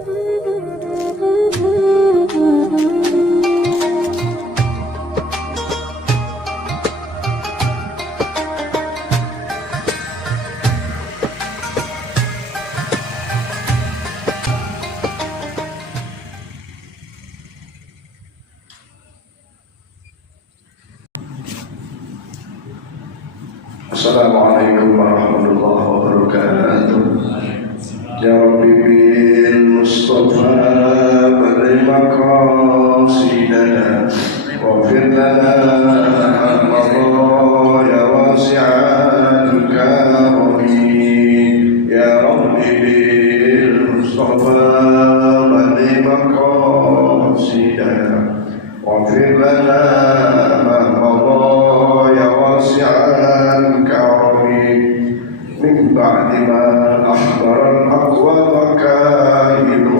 Assalamualaikum warahmatullahi wabarakatuh. Ya Rabbi bil Mustafa balligh maqasidana waghfir lana ma ya wasi'al karami. Ya Rabbi bil Mustafa balligh maqasidana waghfir lana من بعد ما أحضر الحق ومكائده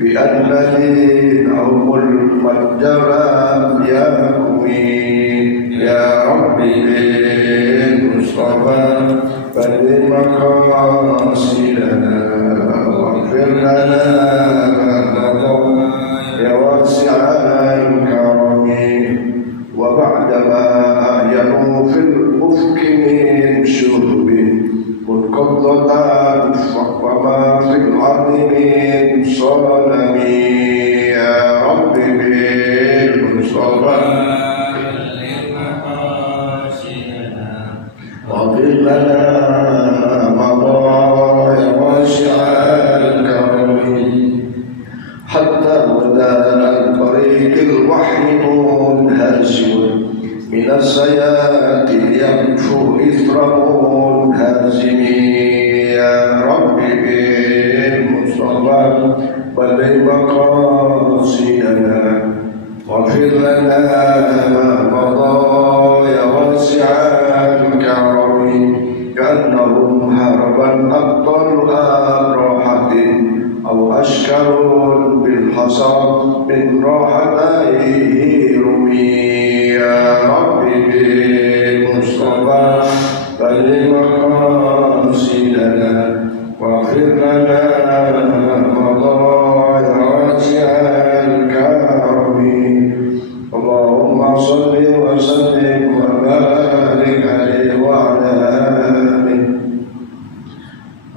بأن الذين هم المجد لم يكوي يا ربي بالمصطفى بلغ مقاصدنا واغفر لنا يا واسع الكرم وبعدما ينوب في الأفق من شهب منقضة وما في الأرض من صنم يا رب بالمصطفى واغفر لنا مضايا واسع الكرم حتى بدا الطريق الوحي منهزم من السيئات يمشو إثر منهزم يا رب بالمصطفى بلغ مقاصدنا واغفر لنا ما مضى يا واسع الكرم كأنهم هربا أبطل راحة أو أشكر بالحصى من راحتيه رمي يا رب بالمصطفى بلغ مقاصدنا واغفر لنا مضايا واسع الكرم اللهم صل وسلم وبارك عليه وعلى آله.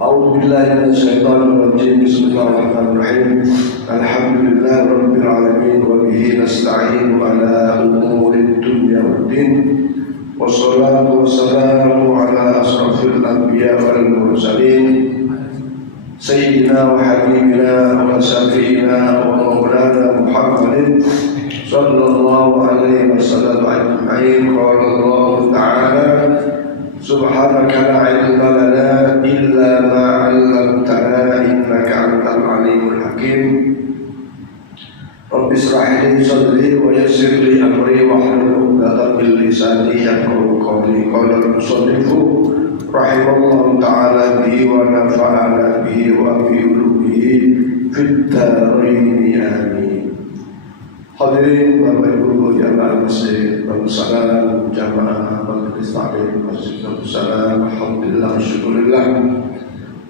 أعوذ بالله من الشيطان الرجيم بسم الله الرحمن الرحيم الحمد لله رب العالمين وبه نستعين على أمور الدنيا والدين والصلاة والسلام على أشرف الأنبياء والمرسلين سيدنا وحبيبنا وشفينا ومولانا محمد صلى الله عليه وسلم أجمعين. قال الله تعالى سبحانك لا علم لنا إلا ما علمتنا إنك أنت العليم الحكيم. رب اشرح لي صدري ويسر لي أمري واحلل عقدة من لساني يفقهوا قولي. قال المصنف رحمه الله تعالى به ونفعنا به وفي علومه في الدارين آمين. Hadirin Bapak Ibu jamaah masjid Darussalam, jamaah Majelis Taklim Masjid Darussalam, alhamdulillah syukurillah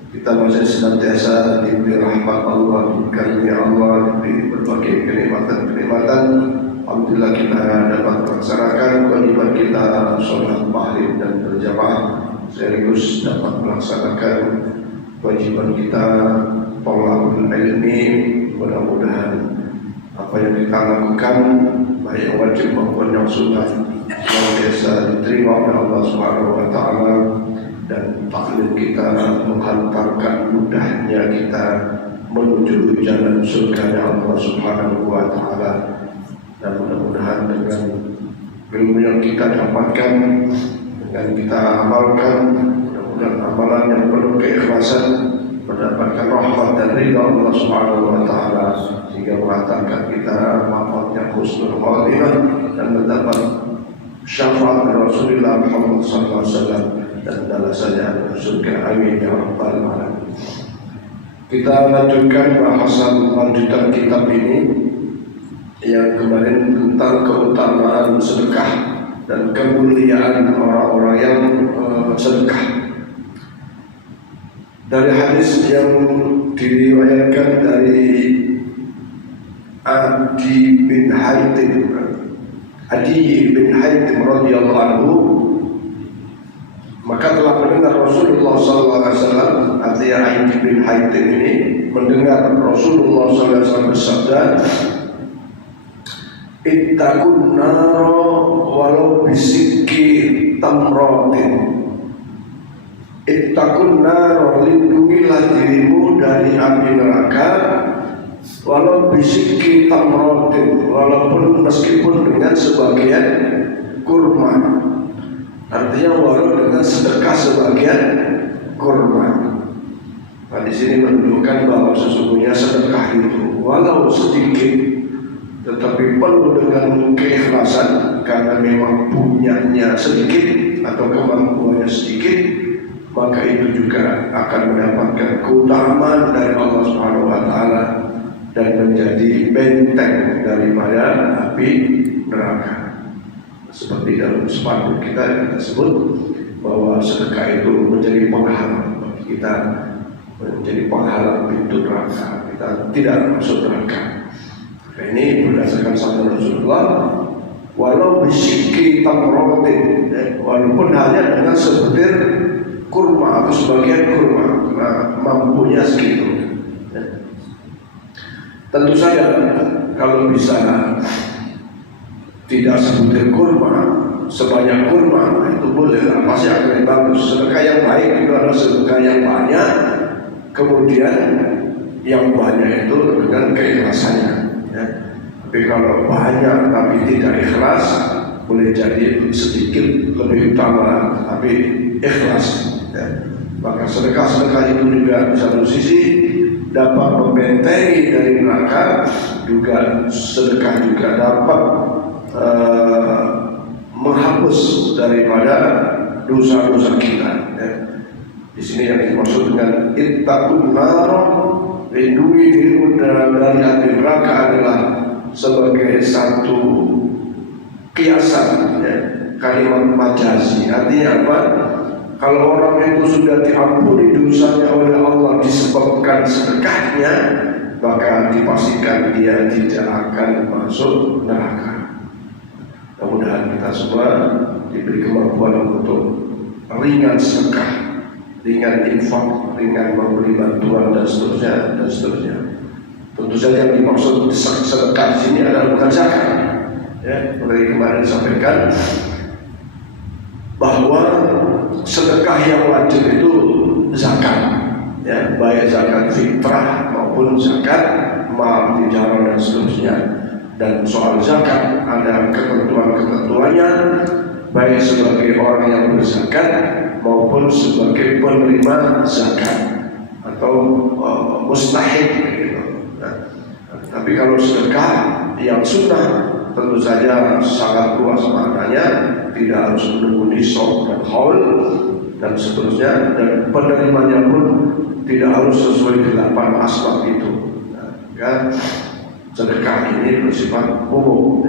kita masih senantiasa diberi rahmat Allah, diberi Allah, diberi berbagai kenikmatan-kenikmatan. Alhamdulillah kita dapat melaksanakan kewajiban kita sholat maghrib dan berjamaah, sekaligus dapat melaksanakan kewajiban kita thalabul ilmi. Mudah-mudahan apa yang kita lakukan, baik yang wajib maupun yang sunnah, senantiasa diterima oleh Allah Subhanahu wa Ta'ala, dan taklim kita menghantarkan mudahnya kita menuju jalan surga Allah Subhanahu wa Ta'ala. Dan mudah-mudahan dengan ilmu yang kita dapatkan, dengan kita amalkan, mudah-mudahan amalan yang penuh keikhlasan mendapatkan rahmat dan ridha Allah Subhanahu wa Ta'ala, sehingga mengatakan kita mafatnya husnul khatimah dan mendapat syafaat Rasulullah Muhammad SAW dan balasannya surga. Amin ya rabbal alamin. Kita lanjutkan lanjutan kitab ini yang kemarin tentang keutamaan sedekah dan kemuliaan orang-orang yang sedekah. Dari hadis yang diriwayatkan dari Adi bin Hatim radhiyallahu anhu, maka telah mendengar Rasulullah SAW. Artinya Adi bin Hatim ini mendengar Rasulullah SAW bersabda, ittaqun nar walau bisikki tamratin. Ittaqun nar, lindungilah dirimu dari api neraka walau bisikki tamratin, walaupun meskipun dengan sebagian kurma. Artinya walau dengan sedekah sebagian kurma. Nah, di sini menunjukkan bahwa sesungguhnya sedekah itu walau sedikit tetapi perlu dengan keikhlasan, karena memang punyanya sedikit atau kemampuannya sedikit, maka itu juga akan mendapatkan keutamaan dari Allah Subhanahu wa taala dan menjadi benteng daripada api neraka. Seperti dalam sepatu kita sebut bahwa sedekah itu menjadi penghalang bagi kita, menjadi penghalang pintu neraka, kita tidak masuk neraka. Ini berdasarkan sabda Rasulullah, walau bisikki tamrotin, walaupun hanya dengan sebutir kurma atau sebagian kurma, mampunya segitu. Tentu saja kalau bisa tidak sebutir kurma, sebanyak kurma, itu boleh, pasti akan bagus. Sedekah yang baik itu adalah sedekah yang banyak, kemudian yang banyak itu dengan keikhlasannya. Tapi kalau banyak tapi tidak ikhlas, boleh jadi sedikit lebih utama tapi ikhlas. Maka sedekah-sedekah itu juga di satu sisi dapat membentengi dari neraka, juga sedekah juga dapat menghapus daripada dosa-dosa kita. Di sini yang dimaksud dengan ittaqun nar, lindungi dirimu dari api neraka, adalah sebagai satu kiasan, kalimat majazi. Artinya apa? Kalau orang itu sudah diampuni dosanya oleh Allah disebabkan sedekahnya, maka dipastikan dia tidak akan masuk neraka. Mudah-mudahan kita semua diberi kemampuan untuk ringan sedekah, ringan infak, ringan memberi bantuan dan seterusnya dan seterusnya. Tentu saja yang dimaksud sedekah di sini adalah bukan zakat. Seperti kemarin disampaikan bahwa sedekah yang wajib itu zakat, baik zakat fitrah maupun zakat mal, tijarah dan seterusnya. Dan soal zakat ada ketentuan-ketentuannya, baik sebagai orang yang berzakat maupun sebagai penerima zakat atau mustahik. Tapi kalau sedekah yang sunnah tentu saja sangat luas maknanya, tidak harus menunggu nisab dan haul dan seterusnya, dan penerimanya pun tidak harus sesuai 8 asbab itu. Sedekah ini bersifat umum.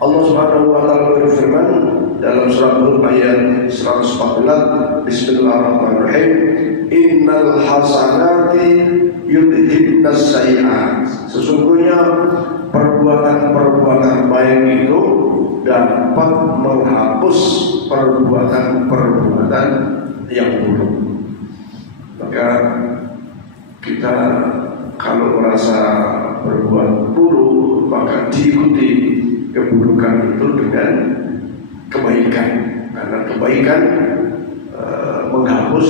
Allah Subhanahu wa taala berfirman dalam surah Hud ayat 114, Bismillahirrahmanirrahim, innal hasanati yudhibnas sayyi'at. Sesungguhnya perbuatan-perbuatan baik itu dapat menghapus perbuatan-perbuatan yang buruk. Maka kita kalau merasa berbuat buruk, maka diikuti keburukan itu dengan kebaikan, karena kebaikan menghapus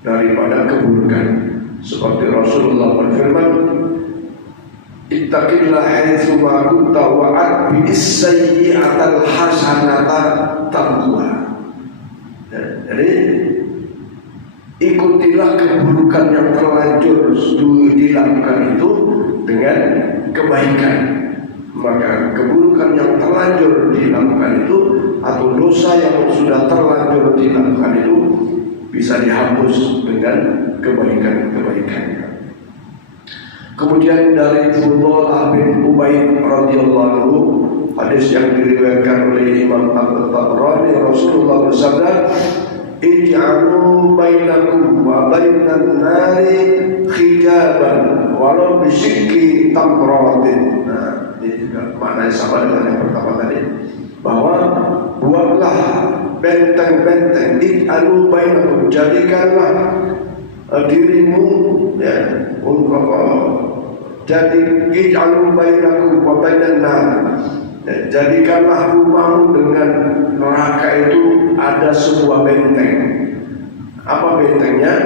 daripada keburukan. Seperti Rasulullah berfirman, ittaqillah haitsu ma kunta wa atbi'is sayyi'atal hasanata tamhuha. Jadi ikutilah keburukan yang terlanjur dilakukan itu dengan kebaikan. Maka keburukan yang terlanjur dilakukan itu atau dosa yang sudah terlanjur dilakukan itu bisa dihapus dengan kebaikan-kebaikan. Kemudian dari Fudhalah bin Ubayd radhiyallahu anhu, hadis yang diriwayatkan oleh Imam At-Tabrani, Rasulullah bersabda, ij'alu bainakum wa bainan nari hijaban walau bisyikki tamratin. Nah, ini juga maknanya sama dengan yang pertama tadi, bahwa buatlah benteng-benteng, ij'alu bainakum, jadikanlah dirimu ya untuk jadi ij'alu bainakum wa bainan nar, jadikanlah rumahmu dengan neraka itu ada sebuah benteng. Apa bentengnya?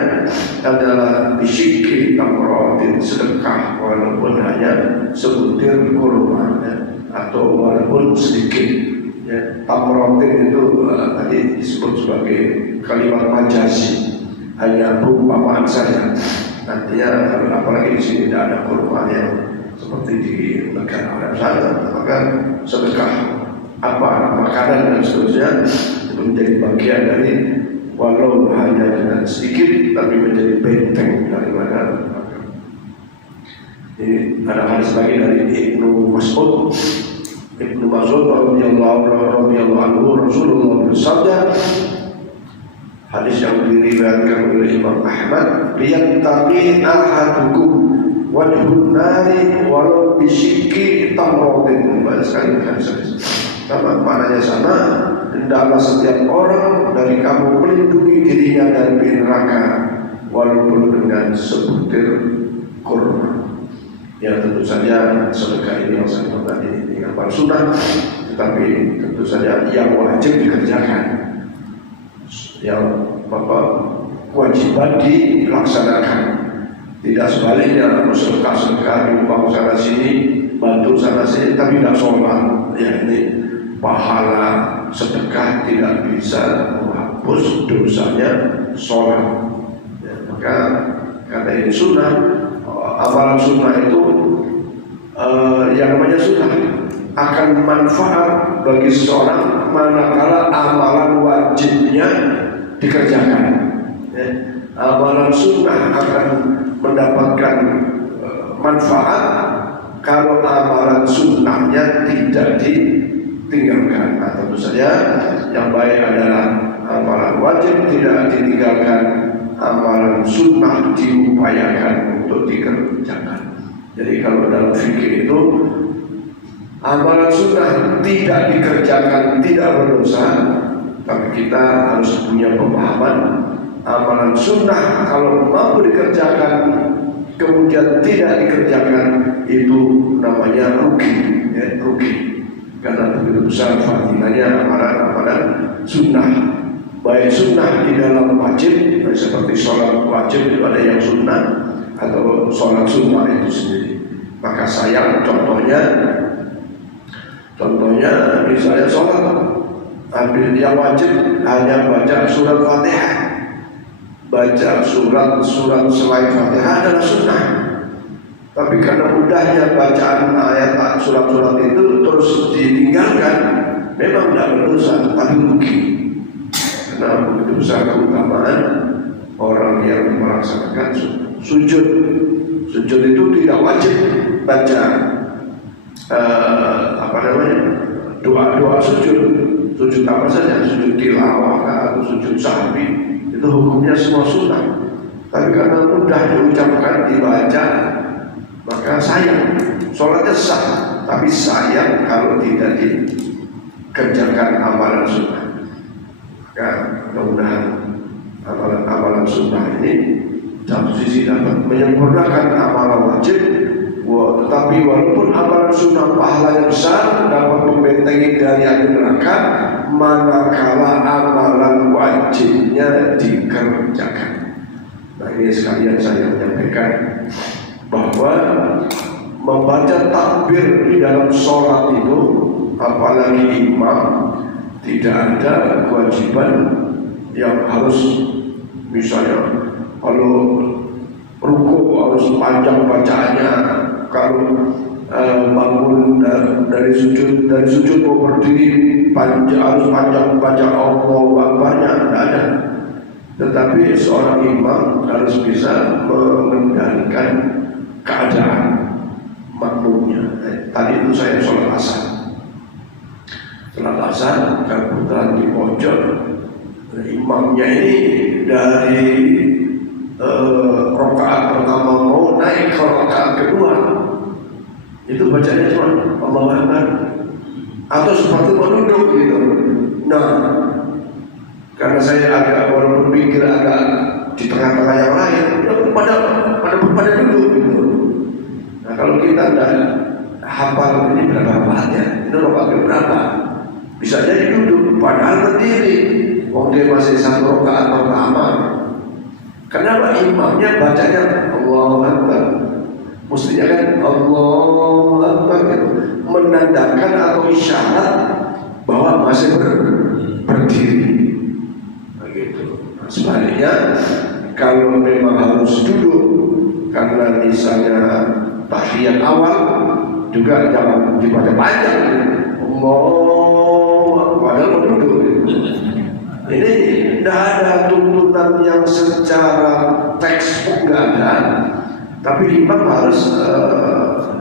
Adalah bisyikri tamratin, sedekah walaupun hanya sebutir kurma ya, atau walaupun sedikit ya. Tamratin itu tadi disebut sebagai kalimat majazi, hanya perumpamaan saja. Nantinya apalagi di sini tidak ada kurma yang seperti di negara Arab sana, maka sedekah apa makanan dan seterusnya itu menjadi bagian dari, walau hanya dengan sedikit tapi menjadi benteng daripada. Ini ada hadis lagi dari Ibnu Mas'ud radhiyallahu anhu, Rasulullah bersabda, hadis yang diriwayatkan oleh Imam Ahmad, liyattaqi ahadukum wajhun nari walau bisyikki tamratin. Banyak sekali hadis. Sama maknanya sama, hendaklah setiap orang dari kamu melindungi dirinya dari neraka walaupun dengan sebutir kurma. Ya tentu saja sedekah ini yang saya tadi dengan sunnah, tetapi tentu saja yang wajib dikerjakan, yang kewajiban dilaksanakan. Tidak sebaliknya sedekah nyumbang sana sini, bantu sana sini, tapi tidak sholat. Ya ini pahala sedekah tidak bisa menghapus dosanya sholat. Ya, maka karena ini sunnah, amalan sunnah itu yang namanya sunnah akan manfaat bagi seseorang manakala amalan wajibnya dikerjakan. Ya, amalan sunnah akan mendapatkan manfaat kalau amalan sunnahnya tidak ditinggalkan. Nah, tentu saja yang baik adalah amalan wajib tidak ditinggalkan, amalan sunnah diupayakan untuk dikerjakan. Jadi kalau dalam fikih itu amalan sunnah tidak dikerjakan tidak berdosa, tapi kita harus punya pemahaman amalan sunnah kalau mampu dikerjakan kemudian tidak dikerjakan itu namanya rugi, ya, rugi. Karena begitu besar fadilahnya amalan-amalan sunnah, baik sunnah di dalam wajib, seperti sholat wajib itu ada yang sunnah atau sholat sunnah itu sendiri. Maka sayang contohnya misalnya sholat, ambil yang wajib hanya baca surat Fatihah, baca surat selain Fatihah adalah sunnah. Tapi karena mudahnya bacaan ayat surat-surat itu terus ditinggalkan, memang tidak berdosa, tapi rugi. Karena begitu besar keutamaan orang yang melaksanakan sujud. Sujud itu tidak wajib baca doa-doa sujud. Sujud apa saja, sujud tilawah atau sujud sahwi, itu hukumnya semua sunnah. Tapi karena mudah diucapkan, dibaca, maka sayang, sholatnya sah, tapi sayang kalau tidak dikerjakan amalan sunnah. Maka mudah-mudahan amalan sunnah ini satu sisi dapat menyempurnakan amalan wajib, tetapi walaupun amalan sunnah pahalanya besar, dapat membentengi dari api neraka, manakala amalan wajibnya dikerjakan. Nah ini sekalian saya menyampaikan bahwa membaca takbir di dalam sholat itu, apalagi imam, tidak ada kewajiban yang harus, misalnya kalau rukuk harus panjang bacaannya, kalau bangun dari sujud mau berdiri harus panjang baca Allahu Akbarnya, tidak ada. Tetapi seorang imam harus bisa mengendalikan keadaan makmumnya. Tadi itu saya sholat asar. Sholat asar kebetulan di pojok, imamnya ini dari rakaat pertama mau naik kalau rakaat kedua itu bacanya cuma Allahu Akbar atau seperti menunduk gitu. Nah, karena saya agak walaupun pikir agak di tengah-tengah yang lain, pada duduk gitu. Nah, kalau kita tidak hafal ini berapa rakaatnya, itu rakaat berapa, bisa jadi duduk, padahal berdiri. Wong dia masih satu rakaat pertama. Kenapa imamnya bacanya Allahu Akbar? Mestinya kan Allahu Akbar gitu, menandakan atau isyarat bahwa masih berdiri. Begitu. Nah, sebaliknya kalau memang harus duduk karena misalnya tahiyat awal juga jangan dibaca panjang. Allahu Akbar padahal duduk. Ini tidak ada tuntunan yang secara textbook, nggak ada. Tapi imam harus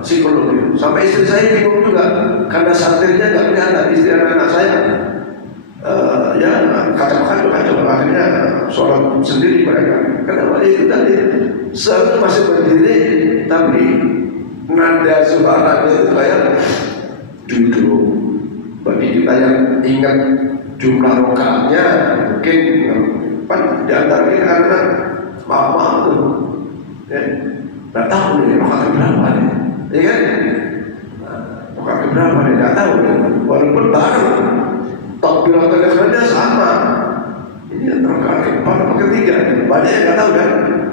psikologi. Sampai istri saya bingung juga karena santirnya nggak kelihatan. Istri anak saya ya kacau-kacau akhirnya sholat sendiri mereka. Kenapa itu tadi seharusnya masih berdiri tapi nada suaranya itu kayak duduk. Bagi kita yang ingat jumlah rakaatnya mungkin kan diantara kita karena maaf tuh, ya nggak tahu nih rakaat berapa nih, ya kan? Rakaat berapa nih nggak tahu nih, walaupun baru takbiratul ihramnya sama, ini rakaat keempat atau ketiga, banyak yang nggak tahu kan,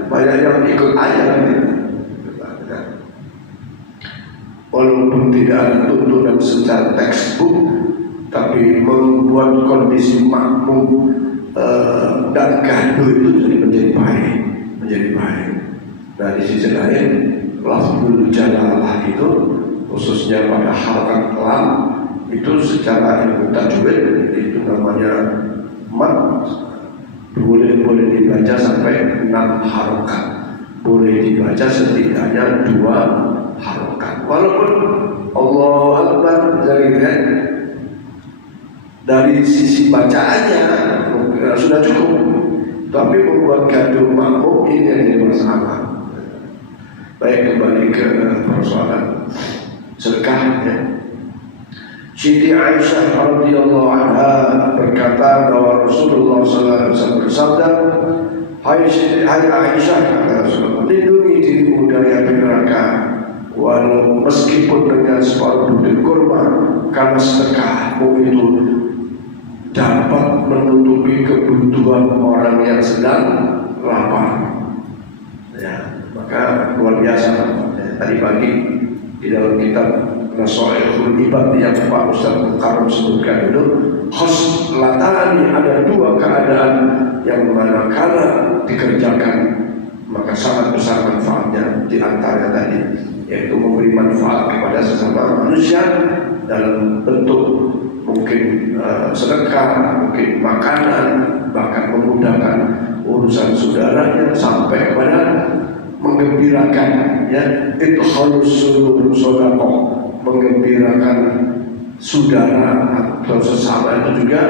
banyak yang ikut aja nanti. Walaupun tidak ada tuntunan secara textbook, tapi membuat kondisi makmum dan gaduh itu menjadi baik. Nah, di sisi lain, lafzul jalalah itu khususnya pada harakat kelam itu secara ilmu tajwid itu namanya mat, boleh dibaca sampai 6 harokat, boleh dibaca setidaknya 2 harokat. Walaupun Allahu Akbar dari sisi bacaannya sudah cukup, tapi membuat gaduh makmum ini yang jadi masalah. Baik, kembali ke persoalan sedekah. Siti Aisyah radhiyallahu anha berkata bahwa Rasulullah SAW bersabda, Hai Aisyah, lindungi dirimu dari api neraka, walau meskipun dengan separuh butir kurma, karena sedekahmu itu dapat menutupi kebutuhan orang yang sedang lapar. Ya, maka luar biasa. Tadi pagi di dalam kitab Nasoihul Ibad yang Pak Ustaz Mukarram sebutkan itu, khoslatani, ada 2 keadaan yang manakala dikerjakan maka sangat besar manfaatnya. Di antaranya tadi yaitu memberi manfaat kepada sesama manusia dalam bentuk mungkin sedekah, mungkin makanan, bahkan memudahkan urusan saudaranya sampai kepada menggembirakan, ya, itu halusul sodaqah, menggembirakan saudara atau sesama itu juga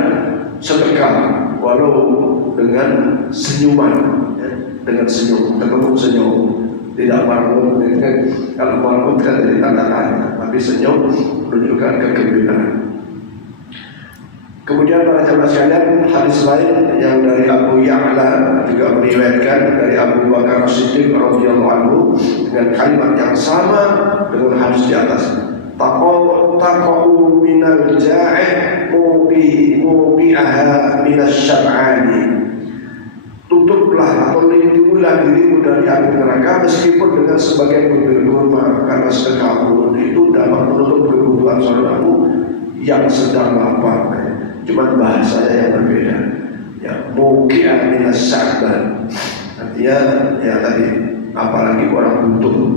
sedekah, walau dengan senyuman, ya, dengan senyum, terbentuk senyum, tidak marmut. Kalau marmut kan jadi tanda tanya, tapi senyum menunjukkan kegembiraan. Kemudian para jemaah sekalian, hadis lain yang dari Abu Ya'la juga meriwayatkan dari Abu Bakar As-Siddiq radhiyallahu anhu dengan kalimat yang sama dengan hadis di atas. Taqau minal ja'i' mubi'aha minas syar'ani. Tutuplah atau lindungilah dirimu dari api neraka meskipun dengan sebagian butir kurma, karena sedekahmu itu dapat menutup kebutuhan saudaramu yang sedang lapar. Cuma bahasanya yang berbeda. Ya, muki'ah minas sya'ban. Artinya ya tadi, apalagi orang butuh,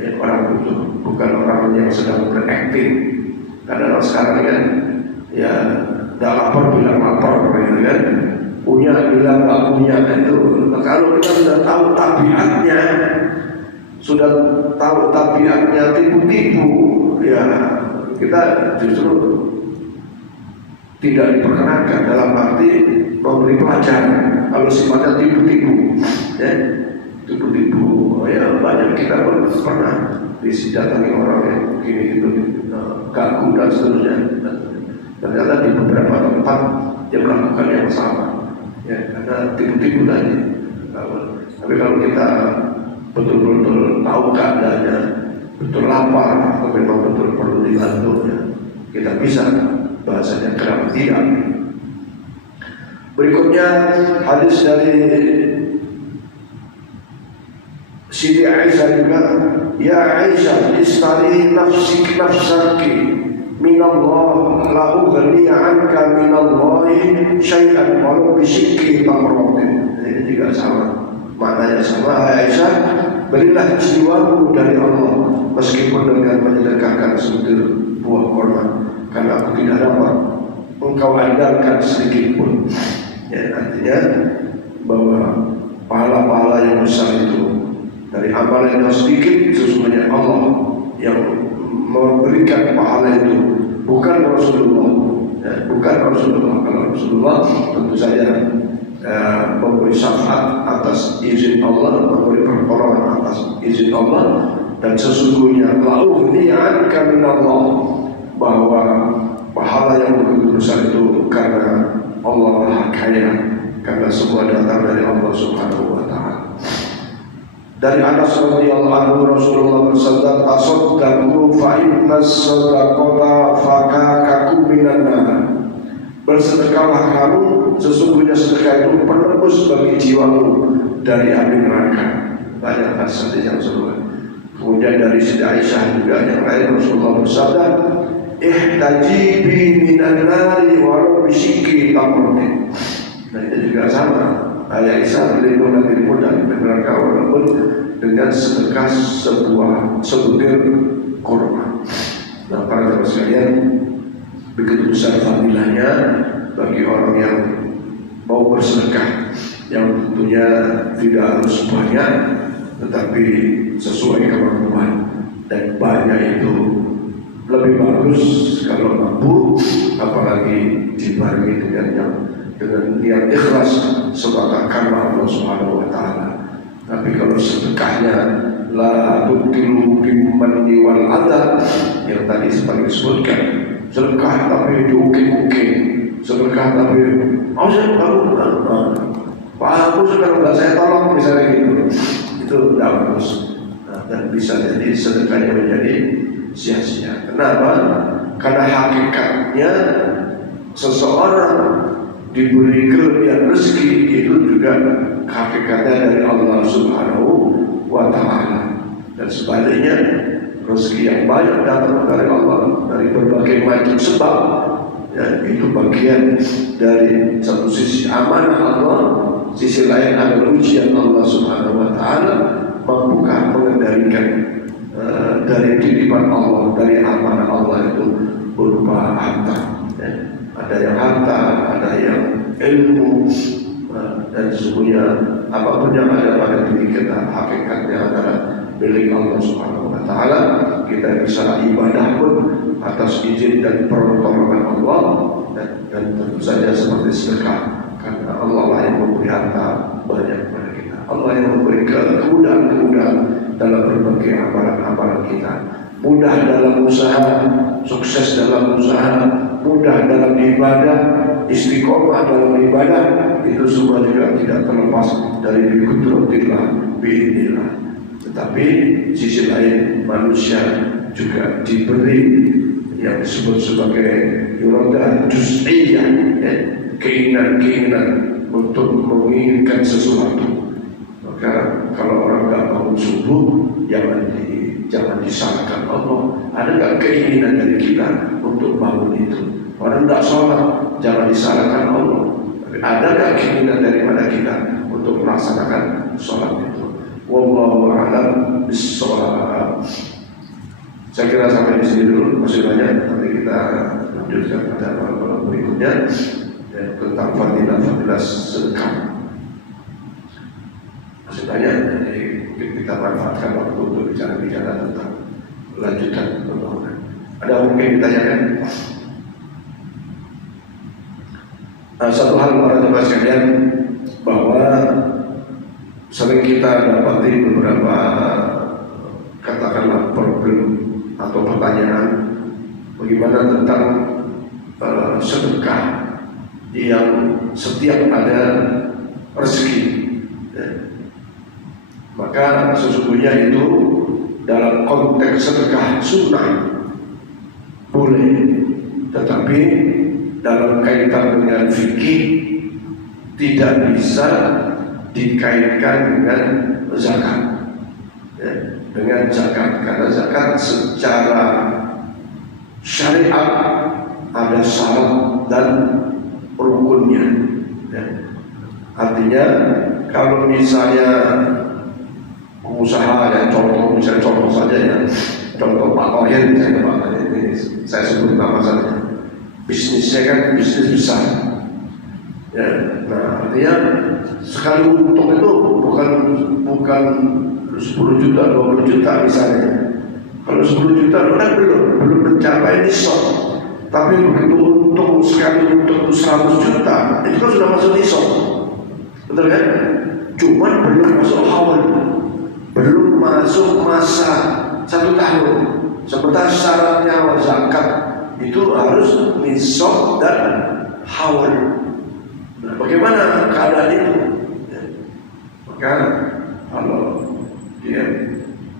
ya, orang butuh, bukan orang yang sedang berakting. Karena orang sekarang kan ya tidak lapar bilang lapar, kan? Punya bilang nggak punya. Itu kalau kita sudah tahu tabiatnya, tipu-tipu, ya kita justru tidak diperkenankan, dalam arti memberi pelajaran. Kalau sifatnya tipu-tipu, ya, tipu-tipu. Ya banyak kita pernah didatangi orang yang begini gitu, ganggu dan seterusnya. Ternyata di beberapa tempat dia melakukan yang sama, ya karena tipu-tipu tadi. Tapi kalau kita betul-betul tahu keadaannya, betul lapar atau memang betul perlu dibantu, ya, kita bisa bahasanya kenapa tidak. Berikutnya hadis dari Siti Aisyah juga, ya Aisyah istari nafsaki minallah la ughni anka minallahi syai'an walau bisyikki tamratin. Ini juga sama, maknanya sama. Aisyah, berilah jiwamu dari Allah meskipun dengan menyedekahkan sebutir buah kurma, karena aku tidak dapat engkau andalkan sedikit pun. Ya, artinya bahwa pahala-pahala yang besar itu dari amalan yang sedikit, sesungguhnya Allah yang memberikan pahala itu, bukan Rasulullah. Ya, bukan Rasulullah. Kalau Rasulullah tentu saja memberi syafaat atas izin Allah, memberi pertolongan atas izin Allah, dan sesungguhnya la'ughni anka minallah, bahwa pahala yang begitu besar itu karena Allah Maha Kaya, karena semua datang dari Allah Subhanahu wa Ta'ala. Dari Anas radhiyallahu anhu, Rasulullah bersabda, tasaddaqu fa inna as-sadaqata fakakakum minan nar. Bersedekahlah kamu, sesungguhnya sedekah itu penebus bagi jiwamu dari api neraka. Banyak hadis yang serupa. Kemudian dari Siti Aisyah juga yang lain, Rasulullah bersabda, ihtajibi minan nari walau bisyikki tamratin. Nah itu juga sama. Aisyah berlindung dari neraka walaupun dengan sedekah sebutir kurma. Nah para saudara sekalian, begitu besar fadilahnya bagi orang yang mau bersedekah, yang tentunya tidak harus banyak, tetapi sesuai kemampuan, dan banyak itu lebih bagus kalau mampu, apalagi dibarengi dengan niat ikhlas sebagai karena Allah Subhanahu wa Ta'ala. Tapi kalau sedekahnya la tubtilu bimmanni wal adha, yang tadi seperti disebutkan, sedekah tapi diukir-ukir, sedekah tapi Pak aku sekarang nggak saya tolong, misalnya gitu, itu tidak bagus. Dan bisa jadi sedekahnya menjadi sia-sia. Kenapa? Karena hakikatnya seseorang diberi kelebihan rezeki itu juga hakikatnya dari Allah Subhanahu wa Ta'ala. Dan sebaliknya, rezeki yang banyak datang dari Allah dari berbagai macam sebab, ya, itu bagian dari satu sisi amanah Allah, sisi lain adalah ujian Allah Subhanahu wa Ta'ala, mampukah mengendalikan dari titipan Allah, dari amanah Allah itu berupa harta, ya. Ada yang harta, ada yang ilmu, dan sesungguhnya apapun yang ada pada diri kita hakikatnya adalah milik Allah Subhanahu wa Ta'ala. Kita bisa ibadah pun atas izin dan pertolongan Allah, dan tentu saja seperti sedekah, karena Allah lah yang memberi harta banyak kepada kita. Allah yang memberi kemudahan-kemudahan dalam berbagai amalan-amalan kita. Mudah dalam usaha, sukses dalam usaha, mudah dalam ibadah, istiqomah dalam ibadah, itu semua juga tidak terlepas dari biqudratillah biidznillah. Tetapi sisi lain, manusia juga diberi yang disebut sebagai irada juz'iyah, ya, keinginan-keinginan untuk menginginkan sesuatu. Maka kalau orang nggak bangun subuh, jangan disalahkan Allah. Ada nggak keinginan dari kita untuk bangun itu? Orang nggak sholat, jangan disalahkan Allah. Tapi ada nggak keinginan daripada kita untuk melaksanakan sholat itu? Wallahu a'lam bishawab. Saya kira sampai di sini dulu, masih banyak. Nanti kita lanjutkan pada malam berikutnya, ya, tentang fadilah sedekah. Masih banyak, jadi kita manfaatkan waktu untuk bicara-bicara tentang lanjutan pembangunan. Ada mungkin ditanyakan? Satu hal para jemaah sekalian, bahwa sering kita dapati beberapa katakanlah problem atau pertanyaan bagaimana tentang sedekah yang setiap ada rezeki, ya. Maka sesungguhnya itu dalam konteks sedekah sunnah boleh, tetapi dalam kaitan dengan fikih tidak bisa dikaitkan dengan zakat, ya, dengan zakat, karena zakat secara syariat ada syarat dan rukunnya, ya. Artinya kalau misalnya pengusaha, ya contoh saja ya, contoh Pak Kohen misalnya, Pak, ini saya sebut nama saja, bisnisnya kan bisnis besar, ya. Nah artinya sekali untung itu bukan 10 juta, 20 juta misalnya. Kalau 10 juta kan belum mencapai nisab. Tapi begitu untung sekali untung 100 juta, itu kan sudah masuk nisab, betul kan? Cuman belum masuk haul, belum masuk masa 1 tahun. Sementara syaratnya zakat itu harus nisab dan haul. Nah, bagaimana keadaan itu? Ya. Maka kalau dia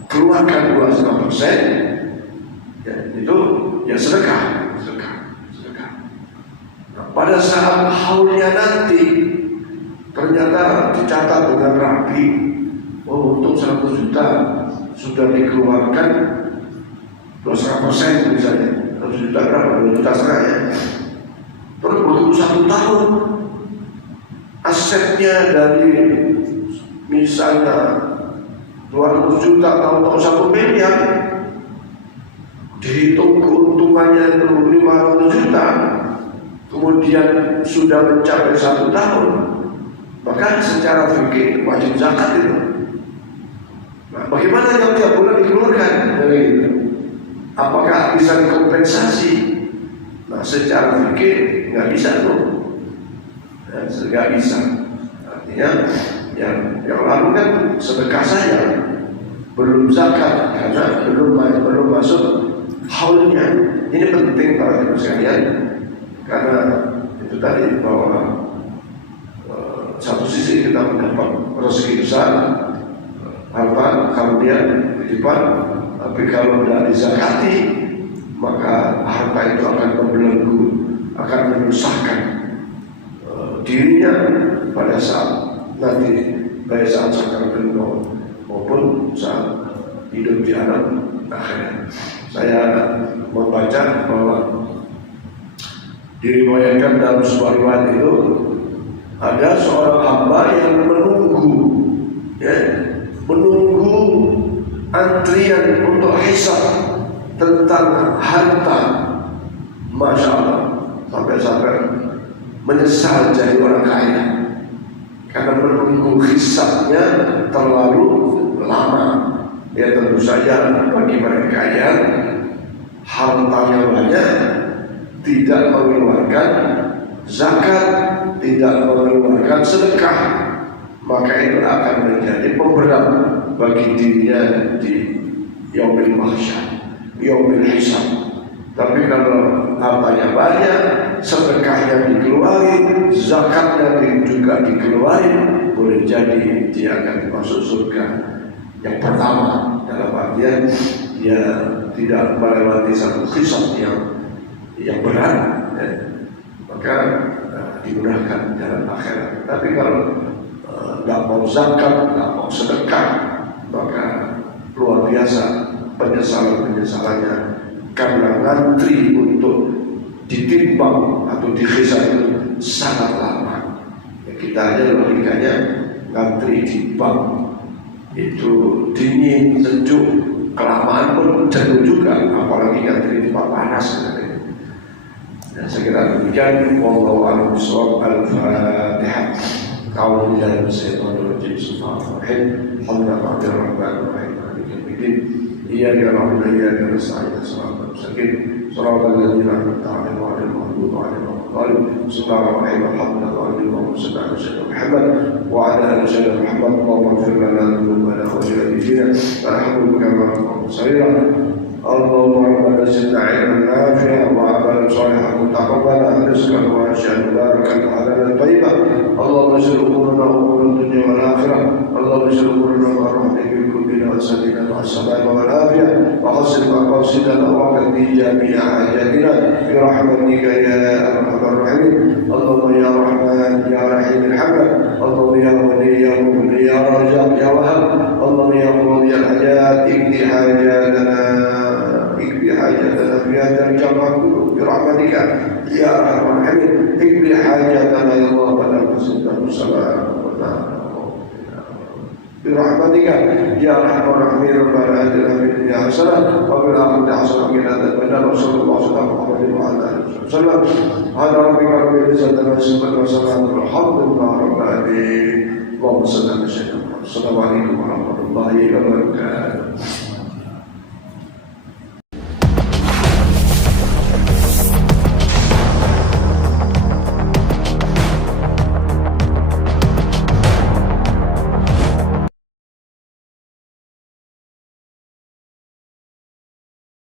keluarkan 2,5%, ya, itu ya sedekah. Nah, pada saat haulnya nanti ternyata dicatat dengan rapi, oh untung 100 juta sudah dikeluarkan 2,5% misalnya, 100 juta berapa? 2,5 juta ya. Terus begitu 1 tahun asetnya dari misalnya 200 juta atau 1 miliar, dihitung keuntungannya 500 juta, kemudian sudah mencapai 1 tahun, maka secara fikih wajib zakat itu. Nah, bagaimana yang tiap bulan dikeluarkan dari itu? Apakah bisa dikompensasi? Nah, secara fikih nggak bisa tuh, nggak bisa. Artinya yang lalu kan sedekah saja, belum zakat karena belum masuk haulnya. Ini penting para ibu sekalian, karena itu tadi bahwa satu sisi kita mendapat rezeki besar, harta kemudian titipan, tapi kalau tidak dizakati maka harta itu akan membelenggu, akan menyusahkan dirinya pada saat nanti, baik saat sakaratul maut maupun saat hidup di alam akhirat. Saya membaca bahwa diriwayatkan dalam sebuah riwayat itu ada seorang hamba yang menunggu antrian untuk hisab tentang harta, masya Allah, sampai menyesal jadi orang kaya karena menunggu hisabnya terlalu lama. Ya tentu saja bagi mereka yang hartanya banyak, tidak mengeluarkan zakat, tidak mengeluarkan sedekah, maka itu akan menjadi pemberat bagi dirinya di yaumil mahsyar, yaumil hisab. Tapi kalau hartanya banyak, sedekahnya dikeluarin, zakatnya juga dikeluarin, boleh jadi dia akan masuk surga yang pertama, dalam artian dia tidak melewati satu hisab yang berat, ya. Maka dimudahkan jalan akhirat. Tapi kalau tidak mau zakat, tidak mau sedekah, maka luar biasa penyesalannya, karena ngantri untuk ditimbang atau dihisab itu sangat lama. Ya, kita aja logikanya ngantri di bank itu dingin, sejuk, kelamaan pun jenuh juga, apalagi ngantri di tempat panas. Dan saya kira demikian. Wallahu a'lam bishawab. Al-Fatihah. A'udzu billahi minasyaitonir rajim. Bismillahirrahmanirrahim. Alhamdulillahirabbil alamin. Maliki yaumiddin. Iyyaka na'budu wa iyyaka nasta'in. Ihdinas siratal mustaqim. Shiratal ladzina an'amta 'alaihim ghairil maghdubi 'alaihim الضالين. بسم الله الرحمن الرحيم. الحمد لله اللهم صل على سيدنا محمد وعلى ال سيدنا محمد. اللهم اغفر لنا ذنوبنا وجرائمنا وارحمنا كما صغيرا. اللهم ربنا زدنا علما نافعا وعملا صالحا متقبلا رزقا واسعا مباركا حلالا طيبا. اللهم اجعل امورنا امور الدنيا والاخره. اللهم اجعل امورنا والرحمه في كلنا وسلمنا والسلام والعافيه وحسن مقاصدنا وقد جميع حاجاتنا برحمتك يا ارحم الراحمين. اللهم يا رحمن يا رحيم الحمد. اللهم يا ولي يا مؤمن يا رجاء يا وهاب. اللهم يا قاضي الحاجات اقض حاجاتنا في هذا الجمع برحمتك يا ارحم الراحمين. اقض حاجاتنا يا الله ولا تزدنا السلام برحمتك يا ارحم الراحمين. ربنا اتنا في الدنيا حسنه وفي الاخره حسنه وقنا عذاب النار. وصلى الله على محمد وعلى اله وسلم. هذا ربك رب العزه عما يصفون وسلام الحمد لله رب العالمين. اللهم صل على سيدنا محمد. السلام عليكم ورحمه الله وبركاته.